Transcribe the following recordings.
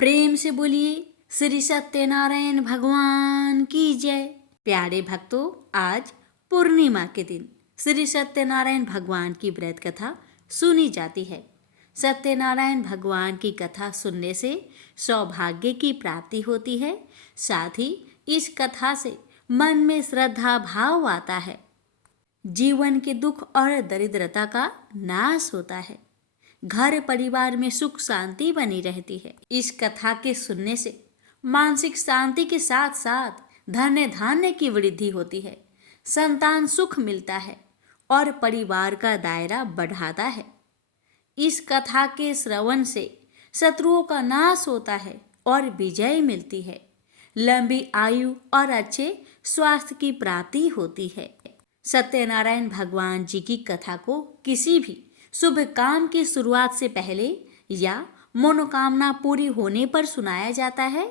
प्रेम से बोलिए श्री सत्यनारायण भगवान की जय। प्यारे भक्तों, आज पूर्णिमा के दिन श्री सत्यनारायण भगवान की व्रत कथा सुनी जाती है। सत्यनारायण भगवान की कथा सुनने से सौभाग्य की प्राप्ति होती है। साथ ही इस कथा से मन में श्रद्धा भाव आता है। जीवन के दुख और दरिद्रता का नाश होता है। घर परिवार में सुख शांति बनी रहती है। इस कथा के सुनने से मानसिक शांति के साथ साथ धन्य धान्य की वृद्धि होती है, संतान सुख मिलता है और परिवार का दायरा बढ़ाता है। इस कथा के श्रवण से शत्रुओं का नाश होता है और विजय मिलती है। लंबी आयु और अच्छे स्वास्थ्य की प्राप्ति होती है। सत्यनारायण भगवान जी की कथा को किसी भी शुभ काम की शुरुआत से पहले या मनोकामना पूरी होने पर सुनाया जाता है।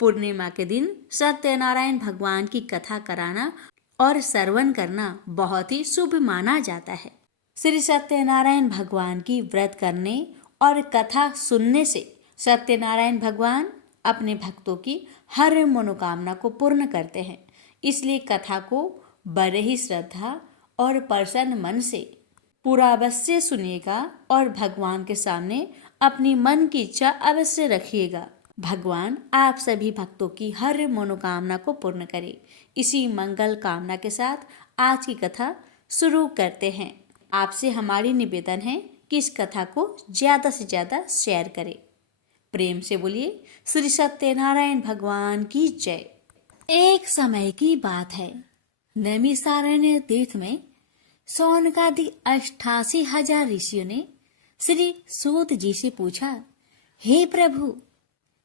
पूर्णिमा के दिन सत्यनारायण भगवान की कथा कराना और श्रवण करना बहुत ही शुभ माना जाता है। श्री सत्यनारायण भगवान की व्रत करने और कथा सुनने से सत्यनारायण भगवान अपने भक्तों की हर मनोकामना को पूर्ण करते हैं। इसलिए कथा को बड़े ही श्रद्धा और प्रसन्न मन से पूरा अवश्य सुनिएगा और भगवान के सामने अपनी मन की इच्छा अवश्य रखिएगा। भगवान आप सभी भक्तों की हर मनोकामना को पूर्ण करे। इसी मंगल कामना के साथ आज की कथा शुरू करते हैं। आपसे हमारी निवेदन है कि इस कथा को ज्यादा से ज्यादा शेयर करें। प्रेम से बोलिए श्री सत्यनारायण भगवान की जय। एक समय की बात है, नैमिषारण्य तीर्थ में सौनकादि 88,000 ऋषियों ने श्री सूत जी से पूछा, हे प्रभु,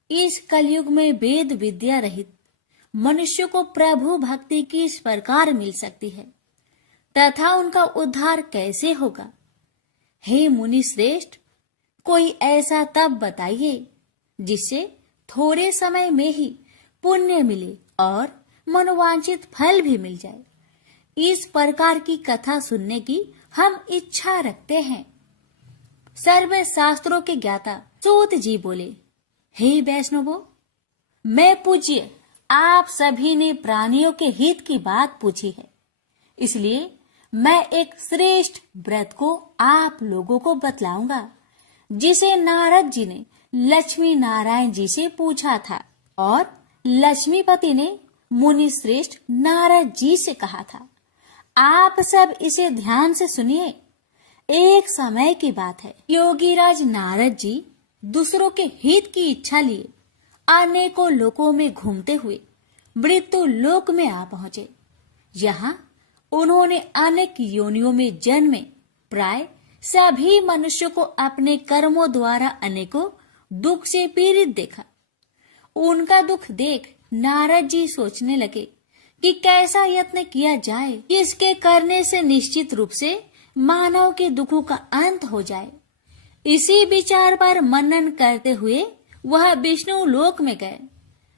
इस कलयुग में वेद विद्या रहित मनुष्य को प्रभु भक्ति किस प्रकार मिल सकती है तथा उनका उद्धार कैसे होगा? हे मुनि श्रेष्ठ, कोई ऐसा तप बताइए जिससे थोड़े समय में ही पुण्य मिले और मनोवांछित फल भी मिल जाए। इस प्रकार की कथा सुनने की हम इच्छा रखते हैं। सर्व शास्त्रों के ज्ञाता सूत जी बोले, हे वैष्णवों, मैं पूज्य आप सभी ने प्राणियों के हित की बात पूछी है, इसलिए मैं एक श्रेष्ठ व्रत को आप लोगों को बतलाऊंगा जिसे नारद जी ने लक्ष्मी नारायण जी से पूछा था और लक्ष्मीपति ने मुनि श्रेष्ठ नारद जी से कहा था। आप सब इसे ध्यान से सुनिए। एक समय की बात है, योगीराज नारद जी दूसरों के हित की इच्छा लिए अनेकों लोकों में घूमते हुए मृत्यु लोक में आ पहुंचे। यहाँ उन्होंने अनेक योनियों में जन्मे प्राय सभी मनुष्यों को अपने कर्मों द्वारा अनेकों दुख से पीड़ित देखा। उनका दुख देख नारद जी सोचने लगे कि कैसा यत्न किया जाए इसके करने से निश्चित रूप से मानव के दुखों का अंत हो जाए। इसी विचार पर मनन करते हुए वह विष्णु लोक में गए।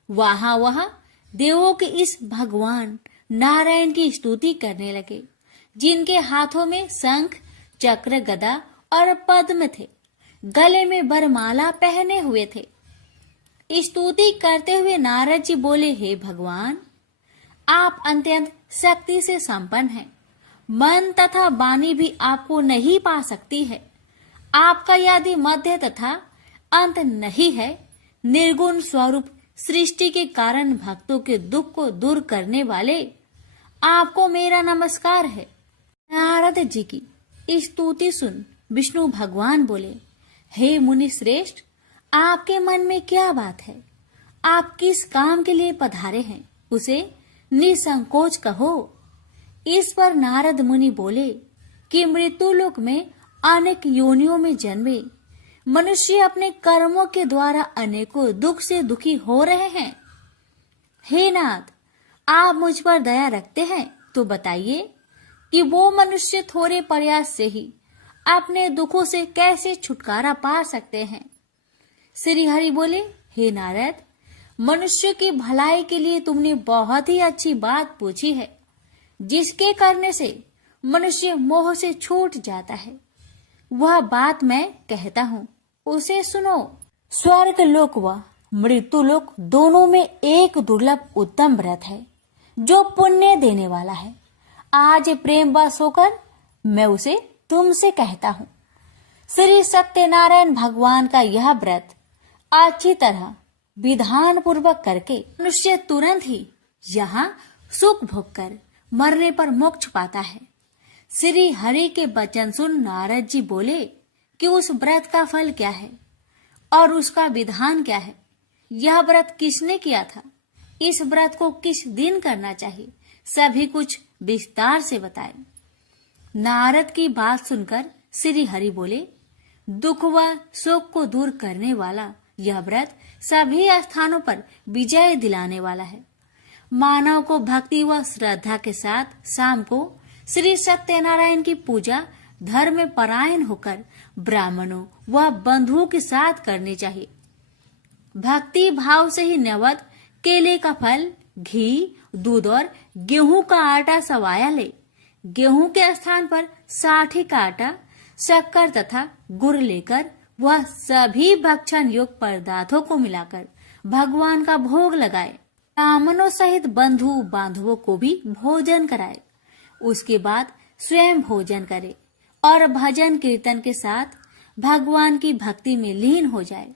वह देवों के इस भगवान नारायण की स्तुति करने लगे, जिनके हाथों में शंख, चक्र, गदा और पद्म थे। गले में वरमाला पहने हुए थे। स्तुति करते हुए नारद जी बोले, हे भगवान, आप अत्यंत शक्ति से संपन्न हैं। मन तथा वाणी भी आपको नहीं पा सकती है। आपका यदि मध्य तथा अंत नहीं है, निर्गुण स्वरूप सृष्टि के कारण भक्तों के दुख को दूर करने वाले आपको मेरा नमस्कार है। नारद जी की स्तुति सुन विष्णु भगवान बोले, हे मुनि श्रेष्ठ, आपके मन में क्या बात है? आप किस काम के लिए पधारे हैं, उसे निसंकोच कहो। इस पर नारद मुनि बोले कि मृत्यु लोक में अनेक योनियों में जन्मे मनुष्य अपने कर्मों के द्वारा अनेकों दुख से दुखी हो रहे हैं। हे नाथ, आप मुझ पर दया रखते हैं तो बताइए कि वो मनुष्य थोड़े प्रयास से ही अपने दुखों से कैसे छुटकारा पा सकते हैं। श्री हरि बोले, हे नारद, मनुष्य की भलाई के लिए तुमने बहुत ही अच्छी बात पूछी है, जिसके करने से मनुष्य मोह से छूट जाता है। वह बात मैं कहता हूँ, उसे सुनो। स्वर्ग लोक व मृत्यु लोक दोनों में एक दुर्लभ उत्तम व्रत है जो पुण्य देने वाला है। आज प्रेम वश होकर मैं उसे तुमसे कहता हूँ। श्री सत्यनारायण भगवान का यह व्रत अच्छी तरह विधान पूर्वक करके मनुष्य तुरंत ही यहाँ सुख भोग कर मरने पर मोक्ष पाता है। श्री हरि के वचन सुन नारद जी बोले कि उस व्रत का फल क्या है और उसका विधान क्या है। यह व्रत किसने किया था, इस व्रत को किस दिन करना चाहिए, सभी कुछ विस्तार से बताए। नारद की बात सुनकर श्री हरि बोले, दुख व शोक को दूर करने वाला यह व्रत सभी स्थानों पर विजय दिलाने वाला है। मानव को भक्ति व श्रद्धा के साथ शाम को श्री सत्यनारायण की पूजा धर्म में परायण होकर ब्राह्मणों व बंधुओं के साथ करनी चाहिए। भक्ति भाव से ही नैवेद्य केले का फल, घी, दूध और गेहूं का आटा सवाया ले। गेहूं के स्थान पर साठी का आटा, शक्कर तथा गुड़ लेकर वह सभी भक्षण योग्य पदार्थों को मिलाकर भगवान का भोग लगाए। ब्राह्मणों सहित बंधु बांधवों को भी भोजन कराए। उसके बाद स्वयं भोजन करे और भजन कीर्तन के साथ भगवान की भक्ति में लीन हो जाए।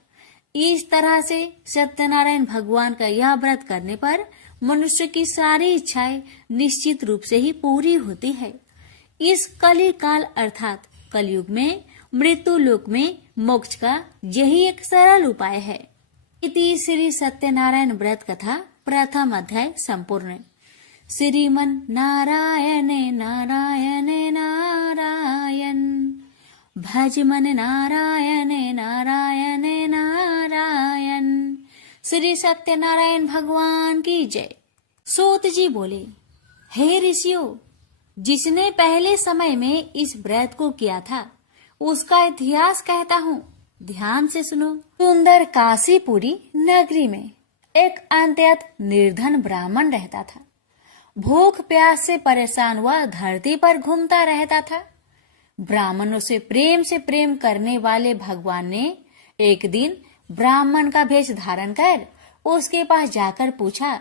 इस तरह से सत्यनारायण भगवान का यह व्रत करने पर मनुष्य की सारी इच्छाएं निश्चित रूप से ही पूरी होती है। इस कली काल अर्थात कलयुग में मृत्यु लोक में मोक्ष का यही एक सरल उपाय है। इति श्री सत्यनारायण व्रत कथा प्रथम अध्याय संपूर्ण। श्रीमन नारायण नारायण नारायण भज मन नारायण नारायण नारायण। श्री सत्यनारायण भगवान की जय। सूत जी बोले, हे ऋषियों, जिसने पहले समय में इस व्रत को किया था उसका इतिहास कहता हूँ, ध्यान से सुनो। सुंदर काशीपुरी नगरी में एक अत्यंत निर्धन ब्राह्मण रहता था। भूख प्यास से परेशान हुआ धरती पर घूमता रहता था। ब्राह्मणों से प्रेम करने वाले भगवान ने एक दिन ब्राह्मण का भेष धारण कर उसके पास जाकर पूछा,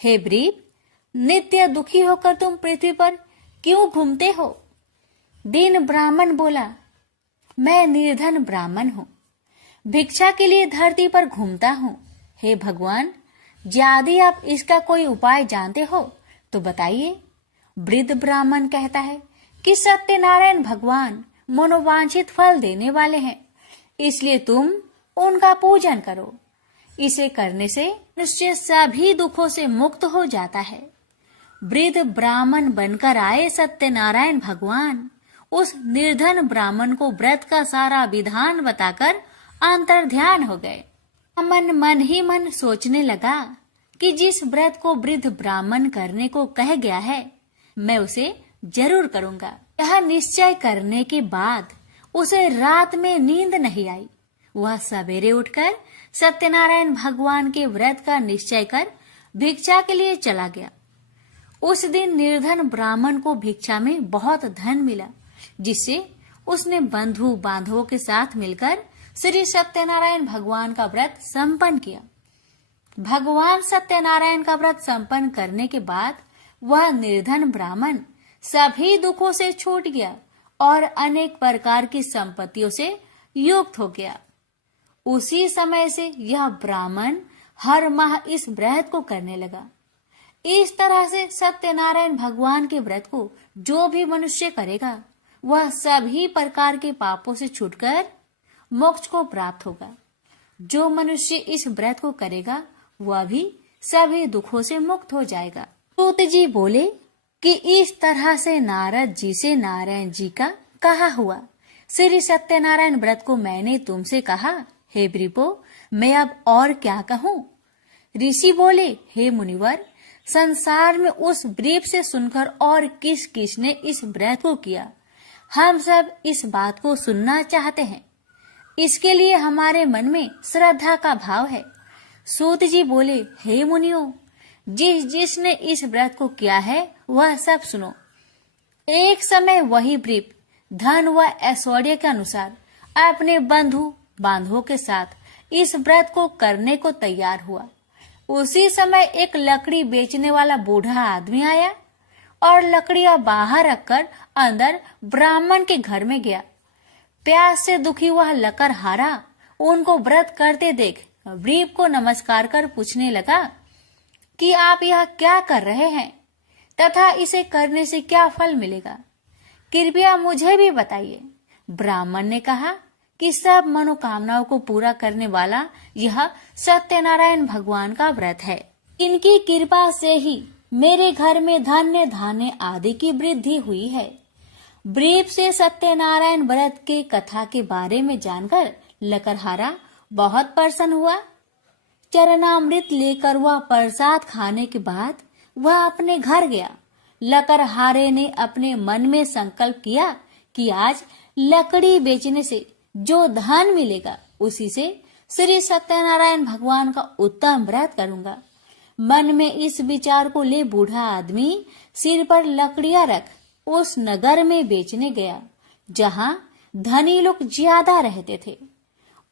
हे ब्रीप, नित्य दुखी होकर तुम पृथ्वी पर क्यों घूमते हो? दीन ब्राह्मण बोला, मैं निर्धन ब्राह्मण हूँ, भिक्षा के लिए धरती पर घूमता हूँ। हे भगवान, यदि आप इसका कोई उपाय जानते हो तो बताइए। वृद्ध ब्राह्मण कहता है कि सत्यनारायण भगवान मनोवांछित फल देने वाले हैं, इसलिए तुम उनका पूजन करो। इसे करने से मनुष्य सभी दुखों से मुक्त हो जाता है। वृद्ध ब्राह्मण बनकर आए सत्यनारायण भगवान उस निर्धन ब्राह्मण को व्रत का सारा विधान बताकर अंतर्ध्यान हो गए। मन ही मन सोचने लगा कि जिस व्रत को वृद्ध ब्राह्मण करने को कह गया है मैं उसे जरूर करूंगा। यह निश्चय करने के बाद उसे रात में नींद नहीं आई। वह सवेरे उठकर सत्यनारायण भगवान के व्रत का निश्चय कर भिक्षा के लिए चला गया। उस दिन निर्धन ब्राह्मण को भिक्षा में बहुत धन मिला, जिससे उसने बंधु बांधवों के साथ मिलकर श्री सत्यनारायण भगवान का व्रत संपन्न किया। भगवान सत्यनारायण का व्रत संपन्न करने के बाद वह निर्धन ब्राह्मण सभी दुखों से छूट गया और अनेक प्रकार की संपत्तियों से युक्त हो गया। उसी समय से यह ब्राह्मण हर माह इस व्रत को करने लगा। इस तरह से सत्यनारायण भगवान के व्रत को जो भी मनुष्य करेगा वह सभी प्रकार के पापों से छूटकर मोक्ष को प्राप्त होगा। जो मनुष्य इस व्रत को करेगा वह भी सभी दुखों से मुक्त हो जाएगा। सूत जी बोले कि इस तरह से नारद जी से नारायण जी का कहा हुआ श्री सत्यनारायण व्रत को मैंने तुमसे कहा। हे ब्रीपो, मैं अब और क्या कहूँ? ऋषि बोले, हे मुनिवर, संसार में उस ब्रीप से सुनकर और किस किस ने इस व्रत को किया, हम सब इस बात को सुनना चाहते हैं। इसके लिए हमारे मन में श्रद्धा का भाव है। सूत जी बोले, हे मुनियों, जिसने इस व्रत को किया है वह सब सुनो। एक समय वही ब्रीप धन व ऐश्वर्य के अनुसार अपने बंधु बांधवों के साथ इस व्रत को करने को तैयार हुआ। उसी समय एक लकड़ी बेचने वाला बूढ़ा आदमी आया और लकड़ियां बाहर रखकर अंदर ब्राह्मण के घर में गया। प्यास से दुखी हुआ लकड़हारा उनको व्रत करते देख ब्रीप को नमस्कार कर पूछने लगा कि आप यह क्या कर रहे हैं तथा इसे करने से क्या फल मिलेगा, कृपया मुझे भी बताइए। ब्राह्मण ने कहा कि सब मनोकामनाओं को पूरा करने वाला यह सत्यनारायण भगवान का व्रत है। इनकी कृपा से ही मेरे घर में धन्य धान्य आदि की वृद्धि हुई है। ब्रीप से सत्यनारायण व्रत के कथा के बारे में जानकर लकड़हारा बहुत प्रसन्न हुआ। चरणामृत लेकर वह प्रसाद खाने के बाद वह अपने घर गया। लकड़हारे ने अपने मन में संकल्प किया कि आज लकड़ी बेचने से जो धन मिलेगा उसी से श्री सत्यनारायण भगवान का उत्तम व्रत करूंगा। मन में इस विचार को ले बूढ़ा आदमी सिर पर लकड़ियां रख उस नगर में बेचने गया जहां धनी लोग ज्यादा रहते थे।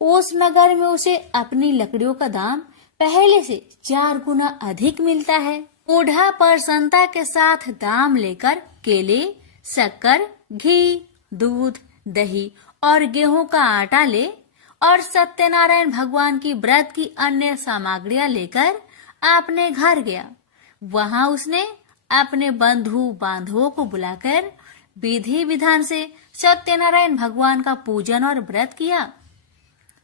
उस नगर में उसे अपनी लकड़ियों का दाम पहले से 4 गुना अधिक मिलता है। बूढ़ा प्रसन्नता के साथ दाम लेकर केले, शक्कर, घी, दूध, दही और गेहूं का आटा ले और सत्यनारायण भगवान की व्रत की अन्य सामग्रियां लेकर अपने घर गया। वहां उसने अपने बंधु बांधवों को बुलाकर विधि विधान से सत्यनारायण भगवान का पूजन और व्रत किया।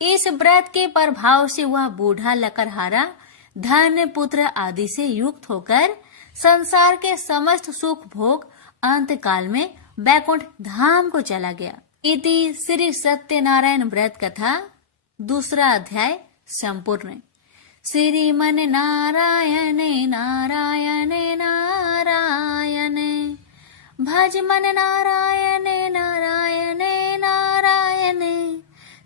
इस व्रत के प्रभाव से वह बूढ़ा लकड़हारा धन पुत्र आदि से युक्त होकर संसार के समस्त सुख भोग अंत काल में बैकुंठ धाम को चला गया। इति श्री सत्यनारायण व्रत कथा 2 अध्याय संपूर्ण। श्रीमन नारायणे नारायणे नारायणे भज मन नारायणे नारायणे नारायणे।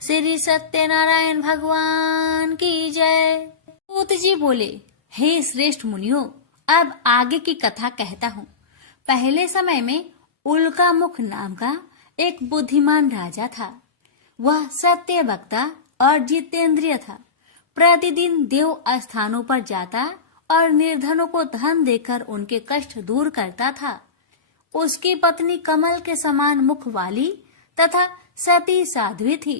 श्री सत्यनारायण भगवान की जय। सूत जी बोले, हे श्रेष्ठ मुनियों, अब आगे की कथा कहता हूँ। पहले समय में उल्कामुख नाम का एक बुद्धिमान राजा था। वह सत्य वक्ता और जितेंद्रिय था। प्रतिदिन देव स्थानों पर जाता और निर्धनों को धन देकर उनके कष्ट दूर करता था। उसकी पत्नी कमल के समान मुख वाली तथा सती साध्वी थी।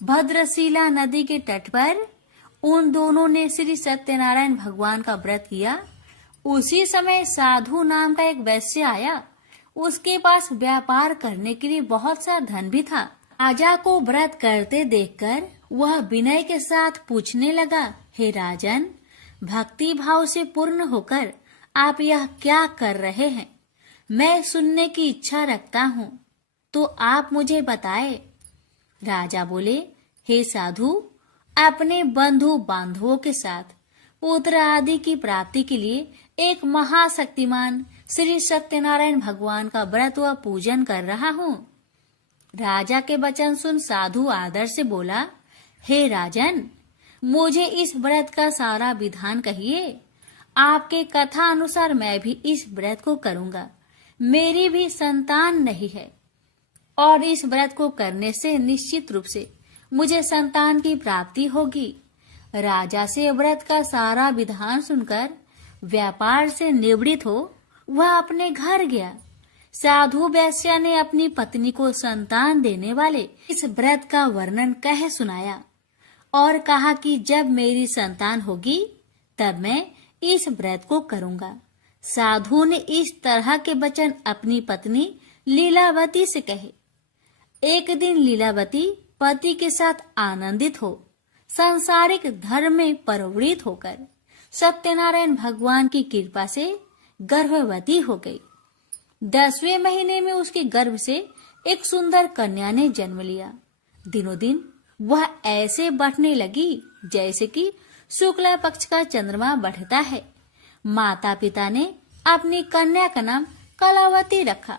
भद्रशिला नदी के तट पर उन दोनों ने श्री सत्यनारायण भगवान का व्रत किया। उसी समय साधु नाम का एक वैश्य आया। उसके पास व्यापार करने के लिए बहुत सा धन भी था। राजा को व्रत करते देखकर वह विनय के साथ पूछने लगा, हे राजन, भक्ति भाव से पूर्ण होकर आप यह क्या कर रहे हैं? मैं सुनने की इच्छा रखता हूँ, तो आप मुझे बताए। राजा बोले, हे साधु, अपने बंधु बांधवों के साथ पुत्र आदि की प्राप्ति के लिए एक महाशक्तिमान श्री सत्यनारायण भगवान का व्रत व पूजन कर रहा हूँ। राजा के वचन सुन साधु आदर से बोला, हे राजन, मुझे इस व्रत का सारा विधान कहिए। आपके कथा अनुसार मैं भी इस व्रत को करूँगा। मेरी भी संतान नहीं है और इस व्रत को करने से निश्चित रूप से मुझे संतान की प्राप्ति होगी। राजा से व्रत का सारा विधान सुनकर व्यापार से निवृत्त हो वह अपने घर गया। साधु वैश्य ने अपनी पत्नी को संतान देने वाले इस व्रत का वर्णन कह सुनाया और कहा कि जब मेरी संतान होगी तब मैं इस व्रत को करूंगा। साधु ने इस तरह के वचन अपनी पत्नी लीलावती से कहे। एक दिन लीलावती पति के साथ आनंदित हो सांसारिक धर्म में प्रवृत्त होकर सत्यनारायण भगवान की कृपा से गर्भवती हो गई। 10वें महीने में उसके गर्भ से एक सुंदर कन्या ने जन्म लिया। दिनों दिन वह ऐसे बढ़ने लगी जैसे कि शुक्ला पक्ष का चंद्रमा बढ़ता है। माता पिता ने अपनी कन्या का नाम कलावती रखा।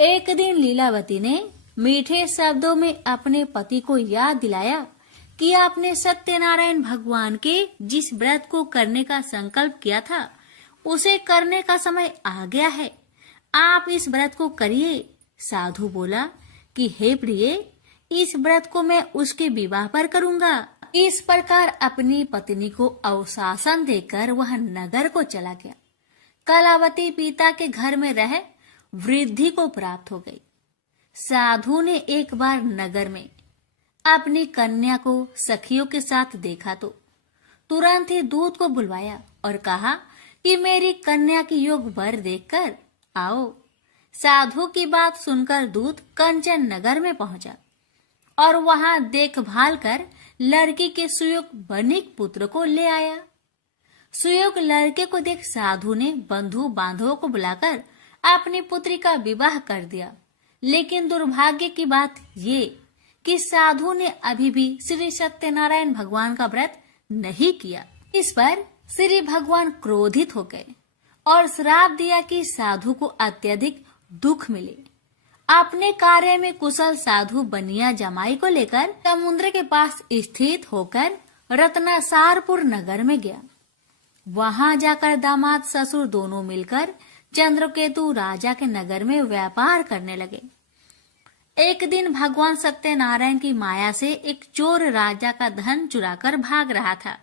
एक दिन लीलावती ने मीठे शब्दों में अपने पति को याद दिलाया कि आपने सत्यनारायण भगवान के जिस व्रत को करने का संकल्प किया था उसे करने का समय आ गया है। आप इस व्रत को करिए। साधु बोला कि हे प्रिय, इस व्रत को मैं उसके विवाह पर करूंगा। इस प्रकार अपनी पत्नी को अवशासन देकर वह नगर को चला गया। कलावती पिता के घर में रह वृद्धि को प्राप्त हो गई। साधु ने एक बार नगर में अपनी कन्या को सखियों के साथ देखा तो तुरंत ही दूत को बुलवाया और कहा कि मेरी कन्या की योग वर देखकर आओ। साधु की बात सुनकर दूत कंचन नगर में पहुंचा और वहां देखभाल कर लड़की के सुयोग बनिक पुत्र को ले आया। सुयोग लड़के को देख साधु ने बंधु बांधवों को बुलाकर अपनी पुत्री का विवाह कर दिया। लेकिन दुर्भाग्य की बात ये कि साधु ने अभी भी श्री सत्यनारायण भगवान का व्रत नहीं किया। इस पर श्री भगवान क्रोधित हो गए और श्राप दिया कि साधु को अत्यधिक दुख मिले। अपने कार्य में कुशल साधु बनिया जमाई को लेकर समुद्र के पास स्थित होकर रत्नासारपुर नगर में गया। वहां जाकर दामाद ससुर दोनों मिलकर चंद्रकेतु राजा के नगर में व्यापार करने लगे। एक दिन भगवान सत्यनारायण की माया से एक चोर राजा का धन चुराकर भाग रहा था।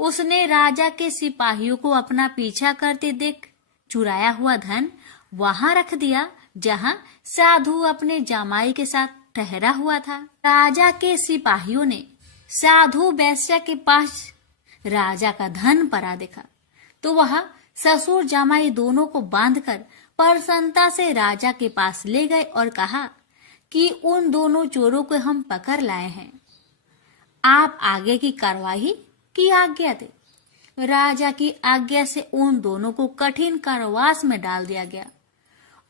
उसने राजा के सिपाहियों को अपना पीछा करते देख चुराया हुआ धन वहां रख दिया जहां साधु अपने जमाई के साथ ठहरा हुआ था। राजा के सिपाहियों ने साधु वैश्या के पास राजा का धन पड़ा देखा तो वह ससुर जमाई दोनों को बांधकर प्रसन्नता से राजा के पास ले गए और कहा कि उन दोनों चोरों को हम पकड़ लाए हैं, आप आगे की कार्रवाई की आज्ञा दे। राजा की आज्ञा से उन दोनों को कठिन कारावास में डाल दिया गया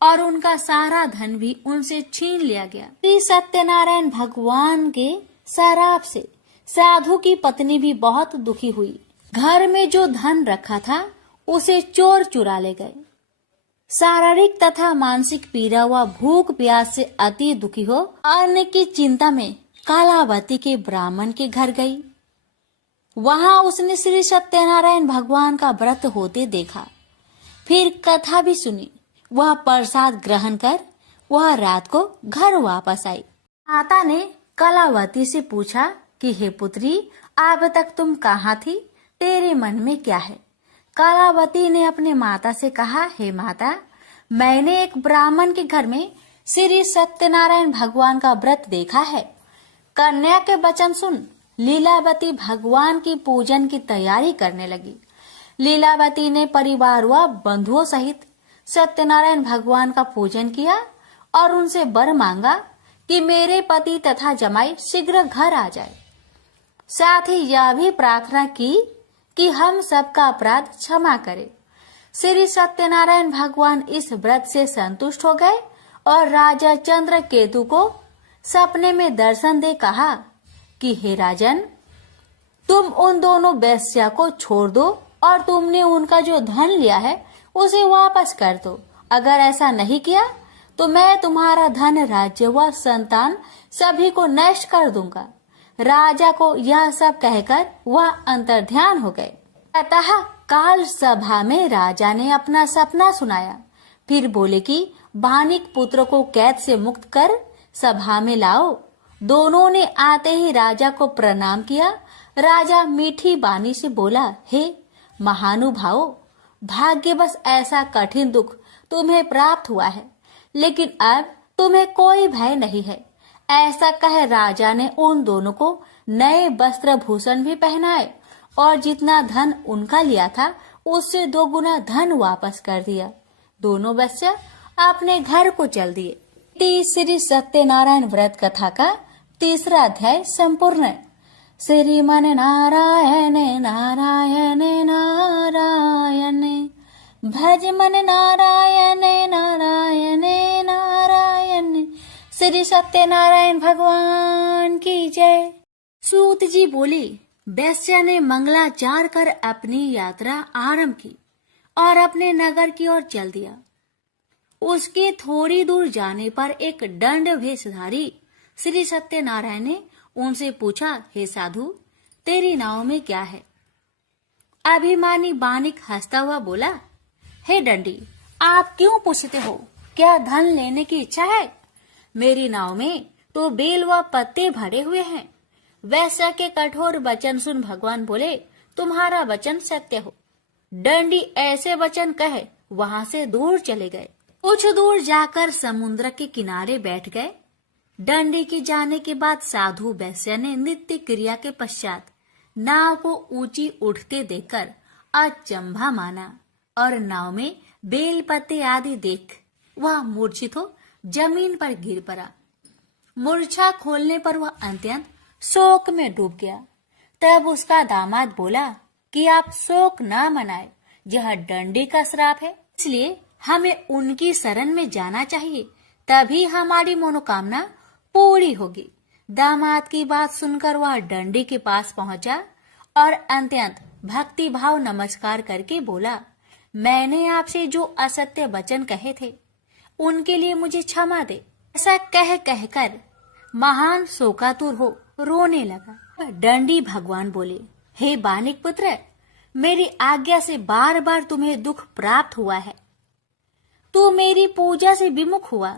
और उनका सारा धन भी उनसे छीन लिया गया। श्री सत्यनारायण भगवान के शराप से साधु की पत्नी भी बहुत दुखी हुई। घर में जो धन रखा था उसे चोर चुरा ले गए। शारीरिक तथा मानसिक पीड़ा व भूख प्यास से अति दुखी हो अन्न की चिंता में कालावती के ब्राह्मण के घर गई। वहां उसने श्री सत्यनारायण भगवान का व्रत होते देखा। फिर कथा भी सुनी। वह प्रसाद ग्रहण कर वह रात को घर वापस आई। माता ने कलावती से पूछा कि हे पुत्री, अब तक तुम कहाँ थी? तेरे मन में क्या है? कलावती ने अपने माता से कहा, हे माता, मैंने एक ब्राह्मण के घर में श्री सत्यनारायण भगवान का व्रत देखा है। कन्या के वचन सुन लीलावती भगवान की पूजन की तैयारी करने लगी। लीलावती ने परिवार व बंधुओं सहित सत्यनारायण भगवान का पूजन किया और उनसे वर मांगा कि मेरे पति तथा जमाई शीघ्र घर आ जाए। साथ ही यह भी प्रार्थना की कि हम सबका अपराध क्षमा करें। श्री सत्यनारायण भगवान इस व्रत से संतुष्ट हो गए और राजा चंद्रकेतु को सपने में दर्शन दे कहा कि हे राजन, तुम उन दोनों वेश्या को छोड़ दो और तुमने उनका जो धन लिया है उसे वापस कर दो। अगर ऐसा नहीं किया तो मैं तुम्हारा धन, राज्य व संतान सभी को नष्ट कर दूंगा। राजा को यह सब कहकर वह अंतर्ध्यान हो गए। अतः काल सभा में राजा ने अपना सपना सुनाया। फिर बोले कि बानिक पुत्र को कैद से मुक्त कर सभा में लाओ। दोनों ने आते ही राजा को प्रणाम किया। राजा मीठी बानी से बोला, हे महानुभावों, भाग्यवश ऐसा कठिन दुख तुम्हें प्राप्त हुआ है, लेकिन अब तुम्हें कोई भय नहीं है। ऐसा कह राजा ने उन दोनों को नए वस्त्र भूषण भी पहनाए और जितना धन उनका लिया था उससे 2 गुना धन वापस कर दिया। दोनों वेश्या अपने घर को चल दिए। श्री सत्यनारायण व्रत कथा का 3रा अध्याय संपूर्ण। श्रीमन नारायण नारायण नारायण, भज मन नारायण नारायण नारायण। श्री सत्यनारायण भगवान की जय। सूत जी बोले, वैश्या ने मंगलाचार कर अपनी यात्रा आरंभ की और अपने नगर की ओर चल दिया। उसके थोड़ी दूर जाने पर एक दंड वेशधारी श्री सत्यनारायण ने उनसे पूछा, हे साधु, तेरी नाव में क्या है? अभिमानी बानिक हंसता हुआ बोला, हे दंडी, आप क्यों पूछते हो? क्या धन लेने की इच्छा है? मेरी नाव में तो बेल व पत्ते भरे हुए हैं। वैश्य के कठोर वचन सुन भगवान बोले, तुम्हारा वचन सत्य हो। डंडी ऐसे वचन कहे वहां से दूर चले गए। कुछ दूर जाकर समुद्र के किनारे बैठ गए। डंडी के जाने के बाद साधु वैश्य ने नित्य क्रिया के पश्चात नाव को ऊंची उठते देखकर अचंभा माना और नाव में बेल पत्ते आदि देख वह मूर्छित हो जमीन पर गिर पड़ा। मूर्छा खोलने पर वह अत्यंत शोक में डूब गया। तब उसका दामाद बोला कि आप शोक न मनाए, यह डंडी का श्राप है, इसलिए हमें उनकी शरण में जाना चाहिए, तभी हमारी मनोकामना पूरी होगी। दामाद की बात सुनकर वह डंडी के पास पहुंचा और अत्यंत भक्ति भाव नमस्कार करके बोला, मैंने आपसे जो असत्य वचन कहे थे उनके लिए मुझे क्षमा दे। ऐसा कहकर महान शोकातुर हो रोने लगा। डंडी भगवान बोले, हे बानिक पुत्र, मेरी आज्ञा से बार बार तुम्हें दुख प्राप्त हुआ है, तू मेरी पूजा से विमुख हुआ।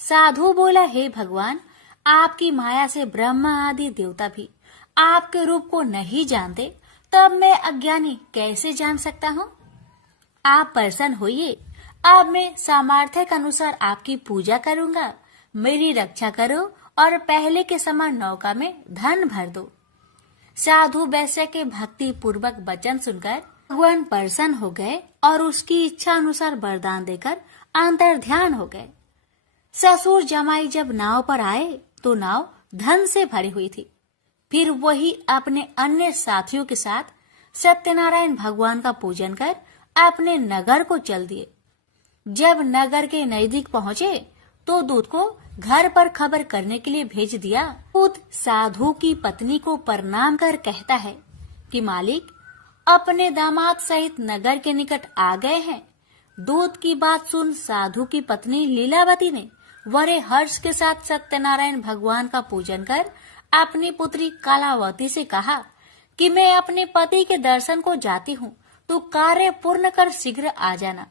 साधु बोला, हे भगवान, आपकी माया से ब्रह्मा आदि देवता भी आपके रूप को नहीं जानते, तब मैं अज्ञानी कैसे जान सकता हूँ। आप प्रसन्न होइए, अब मैं सामर्थ्य के अनुसार आपकी पूजा करूंगा। मेरी रक्षा करो और पहले के समान नौका में धन भर दो। साधु वैश्य के भक्ति पूर्वक वचन सुनकर भगवान प्रसन्न हो गए और उसकी इच्छा अनुसार वरदान देकर अंतर ध्यान हो गए। ससुर जमाई जब नाव पर आए तो नाव धन से भरी हुई थी। फिर वही अपने अन्य साथियों के साथ सत्यनारायण भगवान का पूजन कर अपने नगर को चल दिए। जब नगर के नजदीक पहुँचे तो दूत को घर पर खबर करने के लिए भेज दिया। दूत साधु की पत्नी को प्रणाम कर कहता है कि मालिक अपने दामाद सहित नगर के निकट आ गए हैं। दूत की बात सुन साधु की पत्नी लीलावती ने बड़े हर्ष के साथ सत्यनारायण भगवान का पूजन कर अपनी पुत्री कलावती से कहा कि मैं अपने पति के दर्शन को जाती हूँ, तो कार्य पूर्ण कर शीघ्र आ जाना।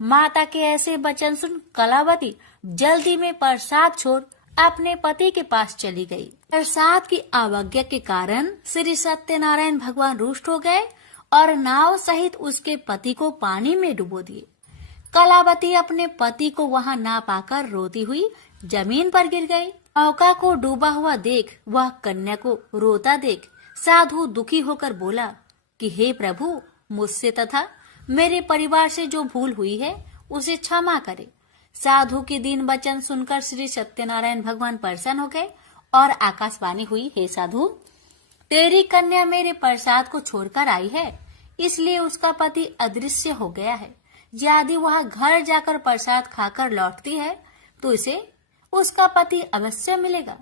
माता के ऐसे वचन सुन कलावती जल्दी में प्रसाद छोड़ अपने पति के पास चली गई। प्रसाद की अवज्ञा के कारण श्री सत्यनारायण भगवान रुष्ट हो गए और नाव सहित उसके पति को पानी में डुबो दिए। कलावती अपने पति को वहां ना पाकर रोती हुई जमीन पर गिर गई। नौका को डूबा हुआ देख वह कन्या को रोता देख साधु दुखी होकर बोला कि हे प्रभु, मुझसे तथा मेरे परिवार से जो भूल हुई है उसे क्षमा करे। साधु के दीन वचन सुनकर श्री सत्यनारायण भगवान प्रसन्न हो गए और आकाशवाणी हुई, हे साधु, तेरी कन्या मेरे प्रसाद को छोड़कर आई है, इसलिए उसका पति अदृश्य हो गया है। यदि वह घर जाकर प्रसाद खाकर लौटती है तो इसे उसका पति अवश्य मिलेगा।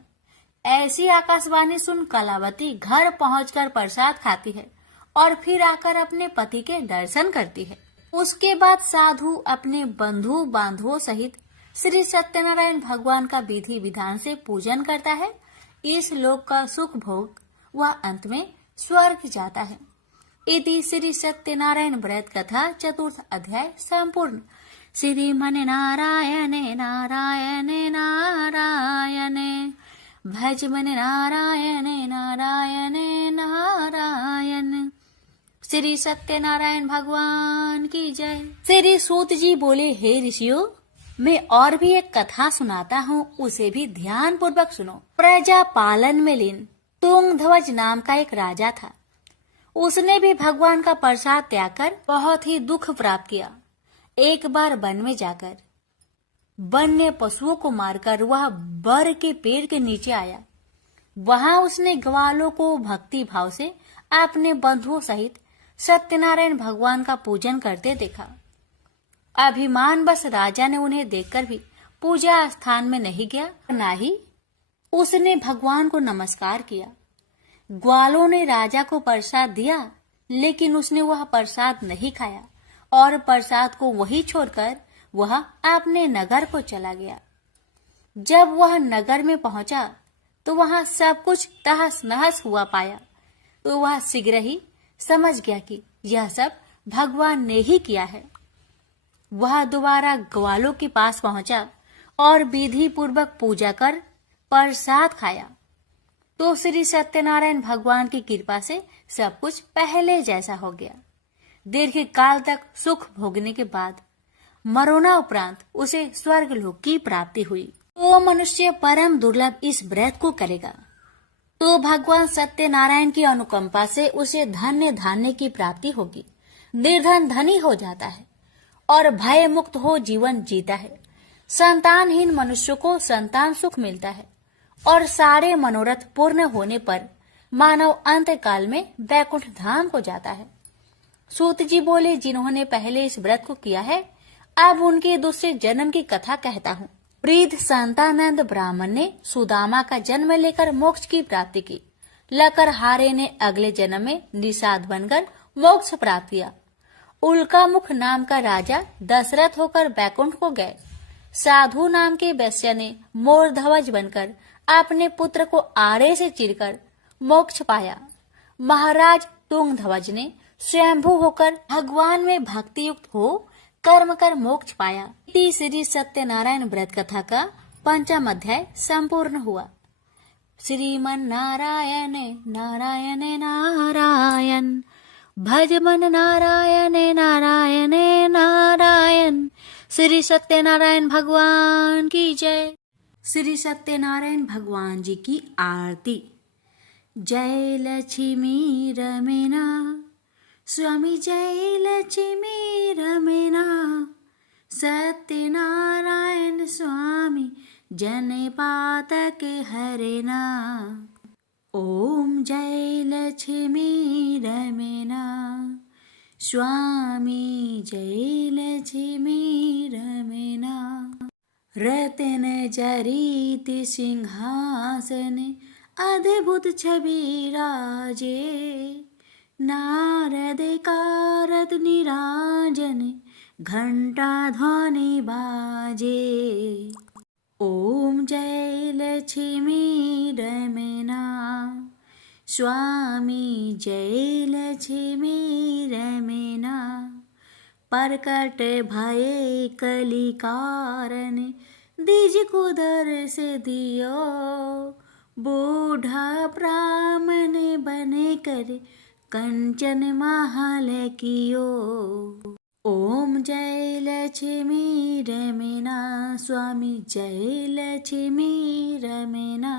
ऐसी आकाशवाणी सुन कलावती घर पहुंचकर प्रसाद खाती है और फिर आकर अपने पति के दर्शन करती है। उसके बाद साधु अपने बंधु बांधवों सहित श्री सत्यनारायण भगवान का विधि विधान से पूजन करता है। इस लोक का सुख भोग वह अंत में स्वर्ग जाता है। इति श्री सत्यनारायण व्रत कथा चतुर्थ अध्याय संपूर्ण। श्रीमन नारायणे नारायणे नारायणे भज मन नारायणे नारायणे नारायण। श्री सत्यनारायण भगवान की जय। श्री सूत जी बोले, हे ऋषियों, मैं और भी एक कथा सुनाता हूँ, उसे भी ध्यान पूर्वक सुनो। प्रजा पालन में लीन तुंगध्वज नाम का एक राजा था। उसने भी भगवान का प्रसाद त्याग कर बहुत ही दुख प्राप्त किया। एक बार वन में जाकर वन्य पशुओं को मारकर वह बर के पेड़ के नीचे आया। वहां उसने ग्वालों को भक्ति भाव से अपने बंधुओं सहित सत्यनारायण भगवान का पूजन करते देखा। अभिमान बस राजा ने उन्हें देखकर भी पूजा स्थान में नहीं गया, न ही उसने भगवान को नमस्कार किया। ग्वालों ने राजा को प्रसाद दिया, लेकिन उसने वह प्रसाद नहीं खाया और प्रसाद को वही छोड़कर वह अपने नगर को चला गया। जब वह नगर में पहुंचा तो वहां सब कुछ तहस नहस हुआ पाया, तो वह शीघ्र ही समझ गया कि यह सब भगवान ने ही किया है। वह दोबारा ग्वालों के पास पहुंचा और विधि पूर्वक पूजा कर प्रसाद खाया, तो श्री सत्यनारायण भगवान की कृपा से सब कुछ पहले जैसा हो गया। दीर्घ काल तक सुख भोगने के बाद मरोना उपरांत उसे स्वर्ग लोक की प्राप्ति हुई। तो मनुष्य परम दुर्लभ इस व्रत को करेगा तो भगवान सत्यनारायण की अनुकंपा से उसे धन्य धान्य की प्राप्ति होगी। निर्धन धनी हो जाता है और भय मुक्त हो जीवन जीता है। संतानहीन मनुष्य को संतान सुख मिलता है और सारे मनोरथ पूर्ण होने पर मानव अंत काल में वैकुंठ धाम को जाता है। सूत जी बोले, जिन्होंने पहले इस व्रत को किया है अब उनके दूसरे जन्म की कथा कहता हूँ। वृद्ध संतानंद ब्राह्मण ने सुदामा का जन्म लेकर मोक्ष की प्राप्ति की। लकरहारे ने अगले जन्म में निषाद बनकर मोक्ष प्राप्त किया। उल्कामुख नाम का राजा दशरथ होकर बैकुंठ को गए। साधु नाम के वैश्य ने मोर ध्वज बनकर अपने पुत्र को आरे से चीरकर मोक्ष पाया। महाराज तुंग ध्वज ने स्वयंभू होकर भगवान में भक्ति युक्त हो कर्म कर मोक्ष पाया। श्री सत्यनारायण व्रत कथा का 5वां अध्याय संपूर्ण हुआ। श्रीमन नारायण नारायण नारायण भज मन नारायण नारायण नारायण। श्री सत्यनारायण भगवान की जय। श्री सत्यनारायण भगवान जी की आरती। जय लक्ष्मी रमेना स्वामी, जय लक्ष्मी रमेना। सत्यनारायण स्वामी जन पातक हरेना। ओम जय लक्ष्मी रमेना स्वामी, जय लक्ष्मी रमेना। रतन जरित सिंहासन अद्भुत छवि राजे। नारद कारत निराजन घंटा ध्वनि बाजे। ओम जय लक्ष्मी रमेना स्वामी, जय लक्ष्मी रमेना। प्रकट भये कलि कारण द्विज को दर्श दियो। बूढ़ा ब्राह्मण बने कर कंचन महल कियो। ओम जय लक्ष्मी रमेना स्वामी, जय लक्ष्मी रमेना।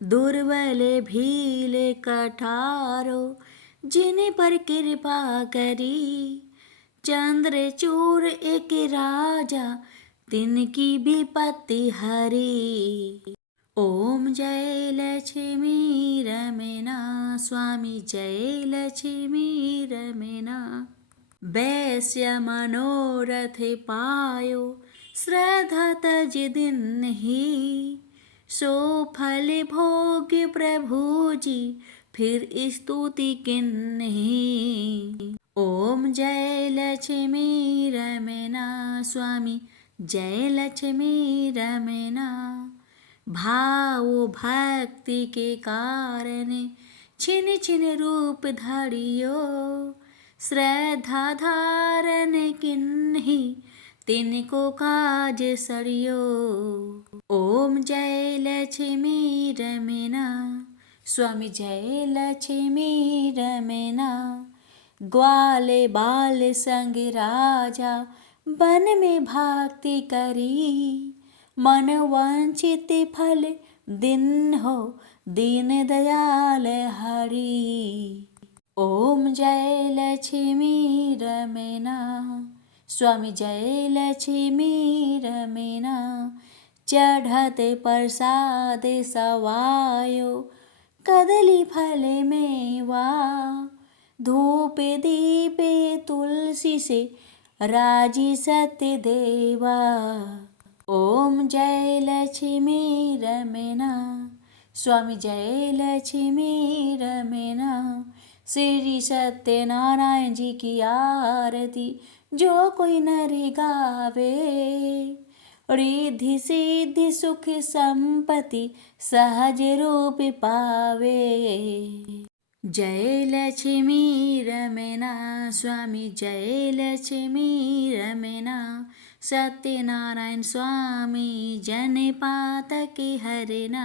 दुर्बल भील कठारो जिन पर कृपा करी। चंद्रचूड़ एक राजा तिनकी विपत्ति हरी। ओम जय लक्ष्मी रमेना स्वामी, जय लक्ष्मी रमेना। वैश्य मनोरथ पायो श्रद्धा तज दिन ही। सो फल भोग प्रभु जी फिर स्तुति किन्हीं। ओम जय लक्ष्मी रमेना स्वामी, जय लक्ष्मी रमेना। भाव भक्ति के कारण छिन छिन रूप धरियो। श्रद्धा धारण किन्हीं तिनको काज सरियो। ओम जय लक्ष्मी रमेना स्वामी, जय लक्ष्मी रमेना। ग्वाले बाल संग राजा वन में भक्ति करी। मन वांछित फल दिन हो दीन दयाल हरि। ओम जय लक्ष्मी रमेना स्वामी, जय लक्ष्मी रमेना। चढ़त प्रसाद सवायो कदली फल मेवा। धूप दीप तुलसी से राजी सत्य देवा। ओम जय लक्ष्मी रमेना स्वामी, जय लक्ष्मी रमेना। श्री सत्यनारायण जी की आरती जो कोई नर गावे। रिद्धि सिद्धि सुख संपत्ति सहज रूप पावे। जय लक्ष्मी रमेना स्वामी, जय लक्ष्मी रमेना। सत्यनारायण स्वामी जन पातक हरेना।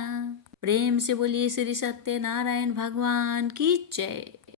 प्रेम से बोलिए श्री सत्यनारायण भगवान की जय।